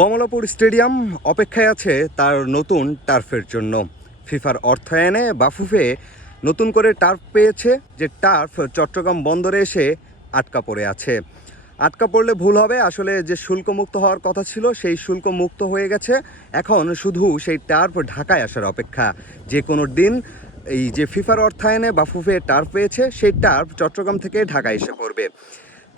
Kamalapur stadium অপেক্ষায় আছে তার নতুন টার্ফের জন্য। ফিফার অর্থায়নে বাফুফে নতুন করে টার্ফ পেয়েছে, যে টার্ফ চট্টগ্রাম বন্দরে এসে আটকা পড়ে আছে। আটকা পড়লে ভুল হবে, আসলে যে শুল্কমুক্ত হওয়ার কথা ছিল, সেই শুল্ক মুক্ত হয়ে গেছে। এখন শুধু সেই টার্ফ ঢাকায় আসার অপেক্ষা। যে কোনো দিন এই যে ফিফার অর্থায়নে বাফুফে টার্ফ পেয়েছে, সেই টার্ফ চট্টগ্রাম থেকে ঢাকায় এসে পড়বে।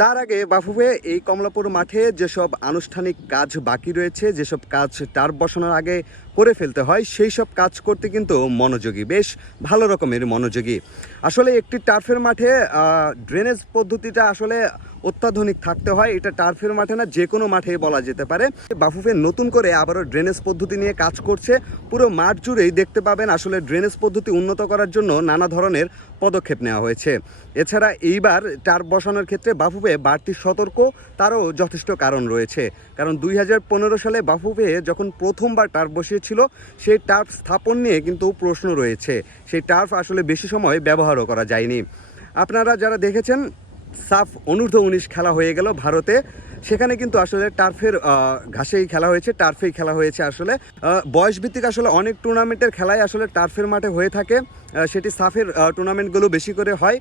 তার আগে বাফুফে এই কমলাপুর মাঠে যেসব আনুষ্ঠানিক কাজ বাকি রয়েছে, যেসব কাজ টার্ফ বসানোর আগে করে ফেলতে হয়, সেই সব কাজ করতে কিন্তু মনোযোগী। বেশ ভালো রকমের মনোযোগী। আসলে একটি টার্ফের মাঠে ড্রেনেজ পদ্ধতিটা আসলে অত্যাধুনিক থাকতে হয়, এটা টার্ফের মাঠে না যে কোনো মাঠে বলা যেতে পারে। বাফুফে নতুন করে আবারও ড্রেনেজ পদ্ধতি নিয়ে কাজ করছে। পুরো মাঠ জুড়েই দেখতে পাবেন আসলে ড্রেনেজ পদ্ধতি উন্নত করার জন্য নানা ধরনের পদক্ষেপ নেওয়া হয়েছে। এছাড়া এইবার টার্ফ বসানোর ক্ষেত্রে বাফুফে বাড়তি সতর্ক, তারও যথেষ্ট কারণ রয়েছে। কারণ দুই হাজার পনেরো সালে বাফুফে যখন প্রথমবার টার্ফ বসিয়েছিল, সেই টার্ফ স্থাপন নিয়ে কিন্তু প্রশ্ন রয়েছে। সেই টার্ফ আসলে বেশি সময় ব্যবহারও করা যায়নি। আপনারা যারা দেখেছেন সাফ অনূর্ধ্ব উনিশ খেলা হয়ে গেল ভারতে। সেখানে কিন্তু আসলে টার্ফের ঘাসেই খেলা হয়েছে টার্ফেই খেলা হয়েছে আসলে। বয়স ভিত্তিক আসলে অনেক টুর্নামেন্টের খেলাই আসলে টার্ফের মাঠে হয়ে থাকে। সেটি সাফের টুর্নামেন্টগুলো বেশি করে হয়।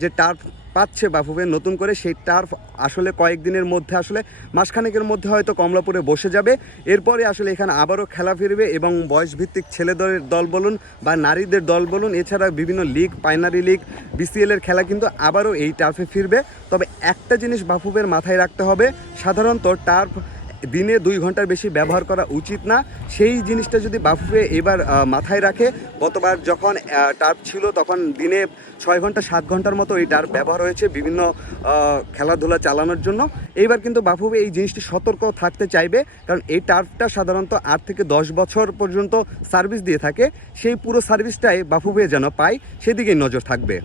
যে টার্ফ পাচ্ছে বাফুফে নতুন করে, সেই টার্ফ আসলে কয়েকদিনের মধ্যে আসলে মাসখানেকের মধ্যে হয়তো কমলাপুরে বসে যাবে। এরপরে আসলে এখানে আবারও খেলা ফিরবে এবং বয়সভিত্তিক ছেলেদের দল বলুন বা নারীদের দল বলুন, এছাড়া বিভিন্ন লিগ পাইনারি লিগ বিসিএল এর খেলা কিন্তু আবারও এই টার্ফে ফিরবে। তবে একটা জিনিস বাফুফের মাথায় রাখতে হবে, সাধারণত টার্ফ দিনে দুই ঘণ্টার বেশি ব্যবহার করা উচিত না। সেই জিনিসটা যদি বাফুফে এবার মাথায় রাখে, গতবার যখন টার্ফ ছিল, তখন দিনে ছয় ঘণ্টা, সাত ঘণ্টার মতো এই টার্ফ ব্যবহার হয়েছে বিভিন্ন খেলাধুলা চালানোর জন্য। এইবার কিন্তু বাফুফে এই জিনিসটি সতর্ক থাকতে চাইবে, কারণ এই টার্ফটা সাধারণত আট থেকে দশ বছর পর্যন্ত সার্ভিস দিয়ে থাকে। সেই পুরো সার্ভিসটাই বাফুফে যেন পায়, সেদিকেই নজর থাকবে।